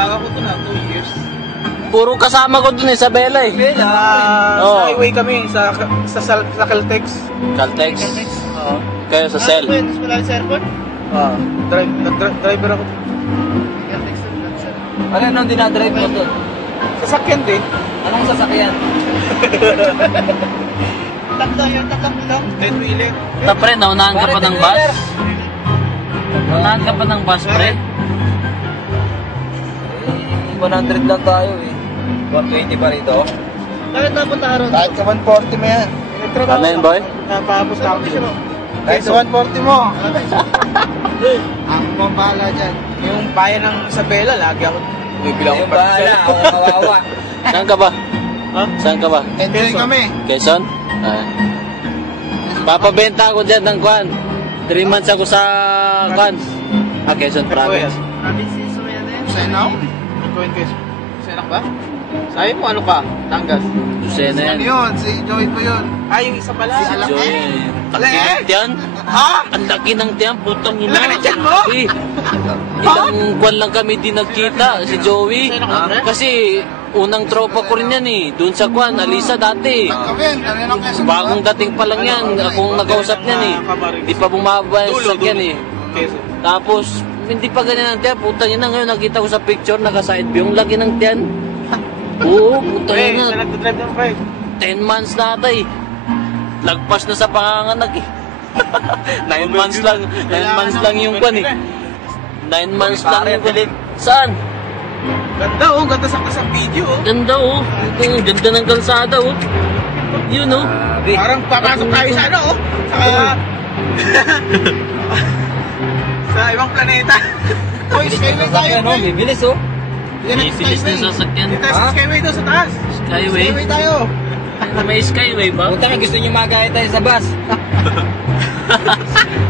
Bago ko ito na, 2 years. Puro kasama ko dun eh, sa Bella eh. Sa highway kami, sa Caltex. Caltex? Oo. Kayo sa cell? Tapos wala sa airport? Oo. Driver ako. Ano nang dinadrive mo doon? Sasakyan din. Anong sasakyan? Tatlong lang. 10-wheeler. Ta pre, naunahan ka pa ng bus? Naunahan ka pa ng bus pre? 100 lang tayo eh. 120 pa rito. Bakit napunta ka ron? Kahit sa 140 mo yan. Ano yun boy? Napapos na ako. Kahit sa 140 mo. Ang mambala dyan. Yung bayan ng Isabela, lagi ako. Bibilang ko Yung bahala, ako kawawa. Saan ka ba? Ha? Saan ka ba? Enjoy kami. Quezon? Papabenta ako dyan ng kwan. 3 months ako sa kwan. Quezon province. Province is mo yan eh. Senaw? Senak ba? Sabi mo ano ka? Tangas. Lucena yan. Ano yun? Si Joey ko yun. Yung isa pala. Si Alaki. Joy. Ang laki ng tiyan. Ha? Ang laki ng tiyan. Putang ina. Laki ng tiyan mo? Eh, ilang kwan lang kami di nagkita. Si Joey. Kasi unang tropa ko rin yan eh. Doon sa kwan. Alisa dati. Bagong dating pa lang yan. Akong nakausap niyan eh. Di pa bumaba yung sasakyan eh. Tapos, hindi pa ganyan ang tiyan. Puta niya na ngayon. Nakita ko sa picture. Naka-side view. Yung laki ng tiyan. Oo, puta Pre, niya siya na. nagdadrive ng pre. 10 months na ata eh. Lagpas na sa panganganak eh. 9 months lang. 9 months lang yung kwan eh. 9 months lang yung kwan. Saan? Ganda oh, ganda sa video oh. Ganda oh. Ang ganda ng kalsada oh. Yun oh. Parang papasok tayo sa ano oh. Sa ibang planeta. Hoy, skyway tayo Ano, pre. bibilis oh. Bibilis na sasakyan. Dito sa skyway doon sa taas. Skyway? Skyway tayo. May skyway ba? Punta ka, gusto nyo magaya tayo sa bus.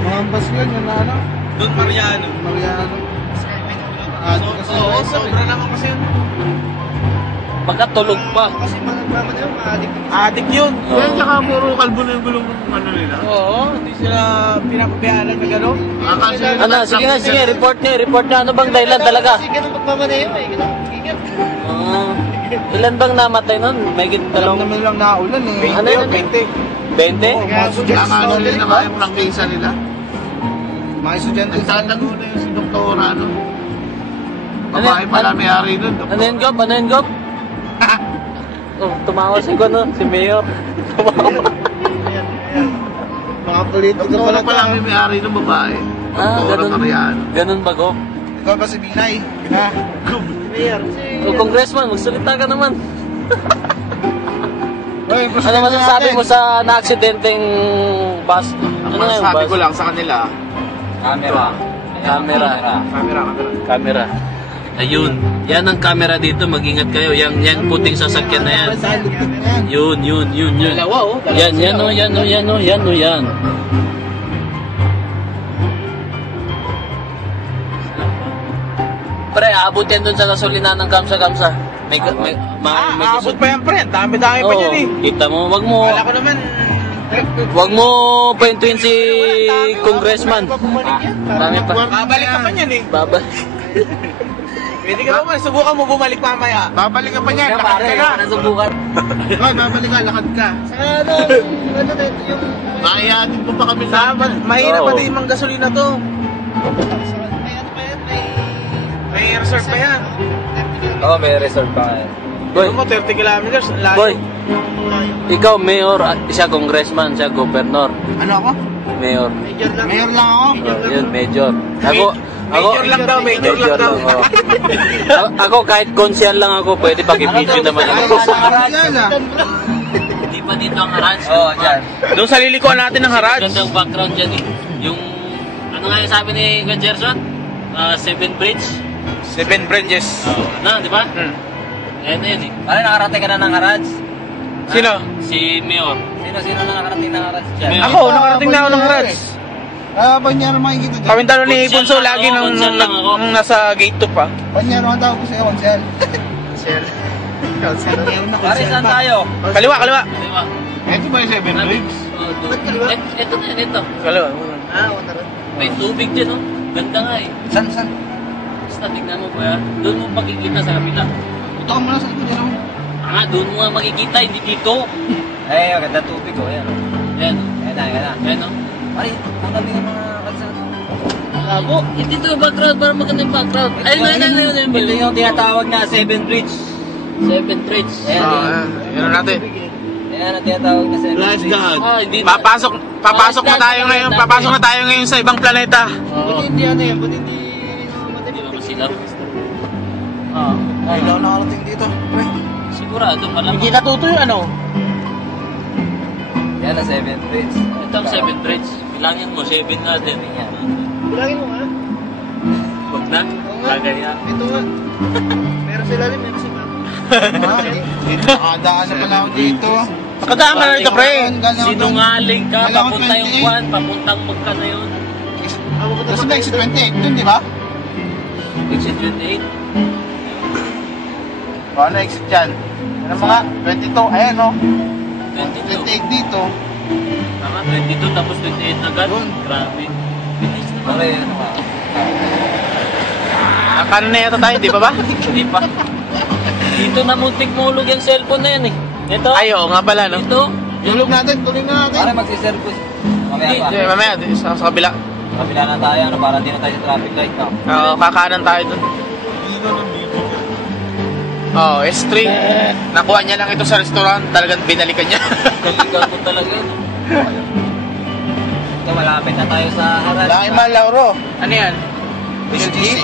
Mga bus yun, yun na ano? Doon Mariano. Oo, sobra naman kasi yun. Pagkatulog pa. Kasi magagama na yun, maadik. Adik yun. Oo. Yan, tsaka puro kalbo na yung gulong ng ano nila. Oo, hindi sila pinapabayaan na gano'n. Ano, sige nga, sige. Report niya. Ano bang dahilan talaga? Kasi ganun magmamaneho eh. Ganun ingat. Ilan bang namatay nun? May Alam dalawang... naman lang naulan eh. Ano yun? 20. 20? Mga estudyante nila na kaya prangkisa nila. Mga estudyante nagtatango na yung si Doktora ano. Babae pala may-ari nun. Ano yun, Gop? Ano yun, Gop? Oh, tumawa si Kono, si Mayor. Mga politiko pala may-ari ng babae. Ganun ba, Gop? Ikaw ba si Binay? Ha? Mayor. O, Congressman, magsalita ka naman. Oy, Ano masasabi mo sa na-aksidenteng bus? Ano nga yung masasabi bus? ko lang sa kanila. Camera. Ayun. Yan ang camera dito. Mag-ingat kayo. Yan puting sasakyan na yan. Yun. Dalawa oh. Yan. Pre, aabot yan dun sa gasolina ng kamsa-kamsa. Aabot pa yan pre. Dami-dami pa yan eh. Kita mo, wag mo. Kala ko naman. Wag mo paintuin si Congressman. Dami pa. Babalik ka pa niyan eh. Pwede ka ba? Subukan mo bumalik mamaya. Babalik ka pa niyan. Lakad ka na. Nasubukan. Hoy, babalik ka. Lakad ka. Ano yung... Makiyatin ko pa kami sa... Mahirap pa din mang gasolina to. May ano pa yan? May reserve pa yan. Oo, may reserve pa yan. Boy, Ano mo, 30 kilometers. Layo. boy. Ikaw mayor, siya congressman, siya governor. Ano ako? Mayor. Major lang. Mayor lang ako. Yun, major. Major lang daw, major lang daw. Ako kahit konsyal lang ako, pwede pag-video naman ako. Hindi pa dito ang garage. Oo, dyan. Doon sa lilikuan natin ng haraj. Gandang background dyan eh. Yung, ano nga yung sabi ni Gwen Gerson? 7 Bridge. 7 branches. Na, di ba? Ayan na yun eh. Ano, nakarating ka na ng garage? Sino? Si Mayor. Sino na nakarating ng garage dyan? Mayor. Ako, nakarating na ako ng haraj. Banyero makikita dyan. Kawintalo ni Konsel Bunso lang lagi ako, nang konsel lang ako. nasa gate 2 pa. Banyero ang tawag ko sa'yo, Konsel. Pare, saan tayo? Kaliwa. Di ba? Ito ba yung 7 Bridge? Ito na yun, ito. Kaliwa. Ah, wala rin. May tubig dyan oh. Ganda nga eh. San? basta tignan mo kuya. Doon mo makikita sa kabila. Ito ka muna sa likod yan. Doon mo nga makikita, hindi dito. Ay, ang ganda tubig ko. Ayan. Ayan. Ayan na, ayan na. Ayan o. Ay, ang gabi ng mga kalsado. Labo. Hindi to background, para maganda yung background. Ayun. Ito yung tinatawag na 7 Bridge. 7 Bridge. Ayan. Yan natin. Ayan ang tinatawag na 7 Life Bridge. God. Hindi Papasok na tayo ngayon. Papasok na tayo ngayon sa ibang planeta. Oo. Hindi ano yan, ba't hindi Hindi ba masilap? Ilaw na karating dito. Pre. Sigurado ka lang. Hindi natutoy ano? Ayan ang 7 Bridge. Ito ang 7 Bridge. Bilangin mo, 7 nga din. Bilangin mo nga. Huwag na. Kagaya. Ito nga. Meron sila rin, meron sila. Nakadaan na pala ako dito. Nakadaan ka na rito, pre. Sinungaling ka. Kailangan Papunta yung 28. Juan. Papuntang magka na yun. Tapos na exit 28 dun, di ba? Exit 28. Ano exit dyan? Ano mga? 22. Ayan o. 22. 28 dito. Tama, 22 tapos 28 agad. Grabe. Bilis naman. Pare, ano ba? Nakano na yata tayo, di ba ba? Hindi pa. Dito na muntik mahulog yung cellphone na yan eh. Ito. Ay, oo nga pala, no? Ito. Tulog natin, tuloy na natin. Pare, magsiservice. Mamaya pa. Hindi, mamaya, sa kabila. Kapila na tayo, ano, para di na tayo sa traffic light, no? Oo, kakanan tayo dun. Oo, S3. Nakuha niya lang ito sa restaurant. Talagang binalikan niya. Kaligan ko talaga yun. Ito, malapit na tayo sa Harad. Laki man, Lauro. Ano yan? STC.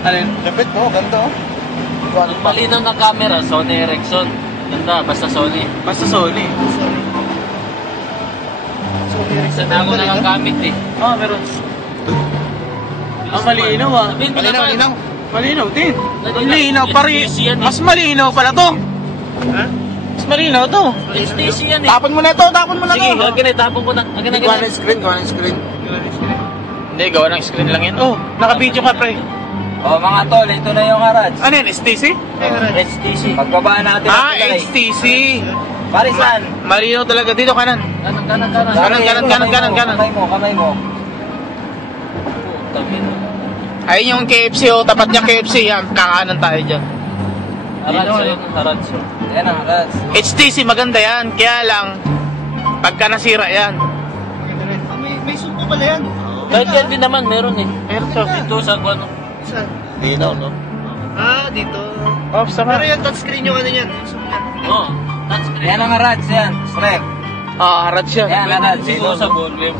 Ano yun? Lapit mo, ganda oh. Ang malinaw na camera, Sony Ericsson. Ganda, basta Sony. Basta Sony. Saan na ako nakagamit eh. Oo, meron. Malinaw ah. Sabihin mo Malinaw, naman. malinaw. Malinaw din. Malinaw. Malinaw, pare. HTC yan eh. Mas malinaw pala to. Ha? Mas malinaw to. HTC yan eh. Tapon mo na ito, tapon mo na Sige, to. akin eh, tapon ko na. Akin Gawa ng screen, gawa ng screen. Hindi, gawa ng screen lang yan. Oh, naka-video ka, pre. Oh, mga tol, ito na yung Harad. Ano yan, STC? HTC. Pagbaba natin ang tulay. HTC. Parisan. Malinaw talaga dito, kanan. Kanan. Kamay mo. Putang ina. Ayun yung KFC, oh, tapat niya KFC, yan. Kakanan tayo dyan. Haradso yun, Haradso. Yan ang Harad. HTC, maganda yan. Kaya lang, pagka nasira yan. May sumpo pala yan. Kahit yan din naman, meron eh. Meron to. Dito sa ano. Saan? Dito, no? Ah, dito. Oh, sama. Pero yung touchscreen yung ano yan. Yung sumpo yan. Oo. Touchscreen. Yan ang Harad, yan. Strep. Harad siya. Yan, Harad. Dito sa volume.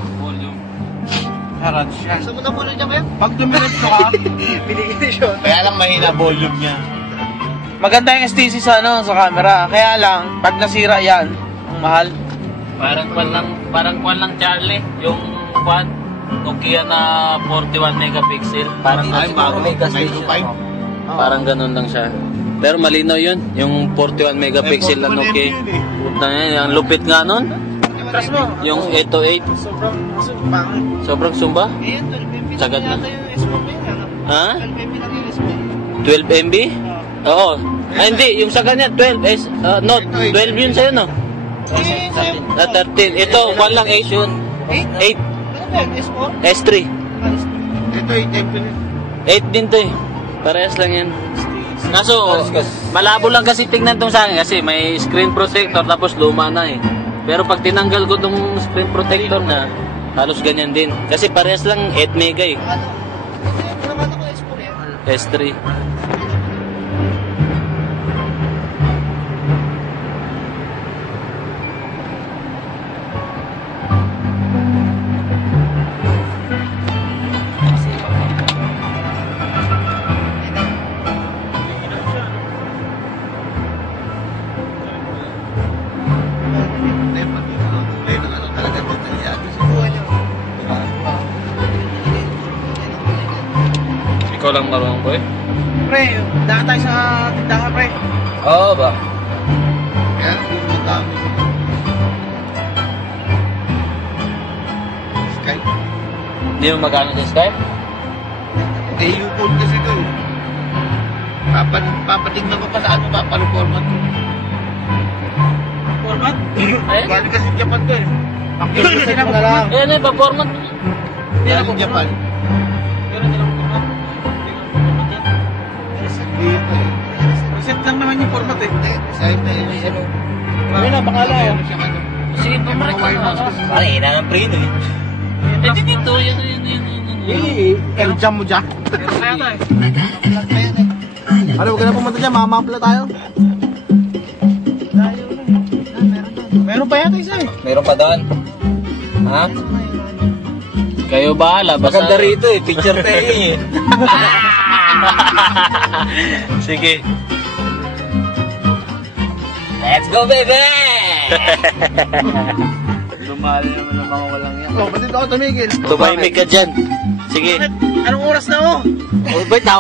Harad siya. Saan mo na muna niya kaya? Pag dumiretso ka, Binigyan siya. kaya lang mahina volume niya. Maganda yung STC sa ano, sa camera. Kaya lang, pag nasira yan, ang mahal. Parang kwan lang Charlie. Yung kwan. Nokia na 41 megapixel. Parang Ay, bago. May gas May station. 2.5. oh. Parang ganun lang siya. Pero malinaw yun. Yung 41 megapixel na Nokia. Puta yan. Ang lupit nga nun. Trust mo. Yung 808. Sobrang pangit. Sobrang sumba. Ayan, 12 MB Sagad na. yata yung S4 pa yun. Ha? 12 MB lang yung S4. 12 MB? Oo. Ay, hindi. Yung sa kanya, 12. No, 12 yun sa'yo, no? Eh, sa'yo. 13. Ito, kwan lang 8 yun. 8. Ano ba yan? S4? S3. Ito, 8 MB lang. 8 din to eh. Parehas lang yan. Kaso, malabo lang kasi tingnan tong sa akin kasi may screen protector tapos luma na eh. Pero pag tinanggal ko tong screen protector na, halos ganyan din. Kasi parehas lang 8 mega eh. Ano? Kasi naman ako S4 yan. S3. Ikaw lang marunong ko eh. Pre, daan tayo sa tindahan, pre. Oo ba? Kaya, yung dami. Skype. Hindi mo magamit yung Skype? EU code kasi ito eh. Papatignan ko pa sa ano, format ko. Format? Ayun. Galing kasi Japan to eh. Actually, kasi na lang. Ayan eh, pa-format. Hindi na Galing Japan. Pero hindi lang format eh. Sa'yo na yun. Kami na, bakala yan. Sige, pumarek ka na. Parang ina ng preno eh. Eh, di dito, yun. Jam mo dyan. Ano, huwag ka na pumunta dyan, mamapla tayo. Meron pa yata isa eh. Meron pa doon. Ha? Kayo bahala. Maganda rito eh. Picture taking eh. Sige. Let's go, baby! Dumali naman ng mga walang yan. Oh, ba't dito ako tumigil? Tumahimik ka dyan. Sige. Anong oras na oh? Oh, ba't tao